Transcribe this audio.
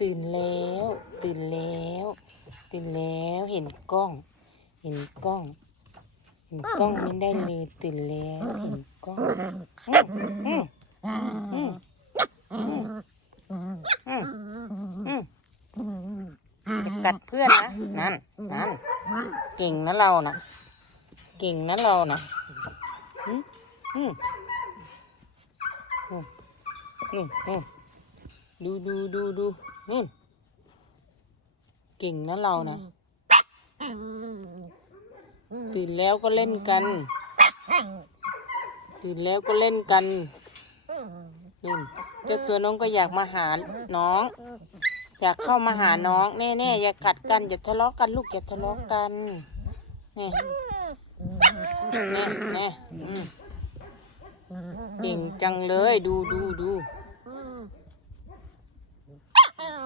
ตื่นแล้ว ตื่นแล้ว ตื่นแล้วเห็นกล้อง เห็นกล้อง เห็นกล้องไม่ได้เลยตื่นแล้วเห็นกล้องอืมอืมอืมอืมอืมจะกัดเพื่อนนะนั่นนั่นเก่งนะเรานะเก่งนะเรานะอืมอืมอืมอืม ดูดูดูดูนี่เก่งนะเรานะตื่นแล้วก็เล่นกัน ตื่นแล้วก็เล่นกันนู่นเจ้าตัวน้องก็อยากมาหาน้อง อยากเข้ามาหาน้อง แน่แน่ๆอย่ากัดกันอย่าทะเลาะกันลูกอย่าทะเลาะกันนี่แน่แน่อืมเก่งจังเลยดูดูดู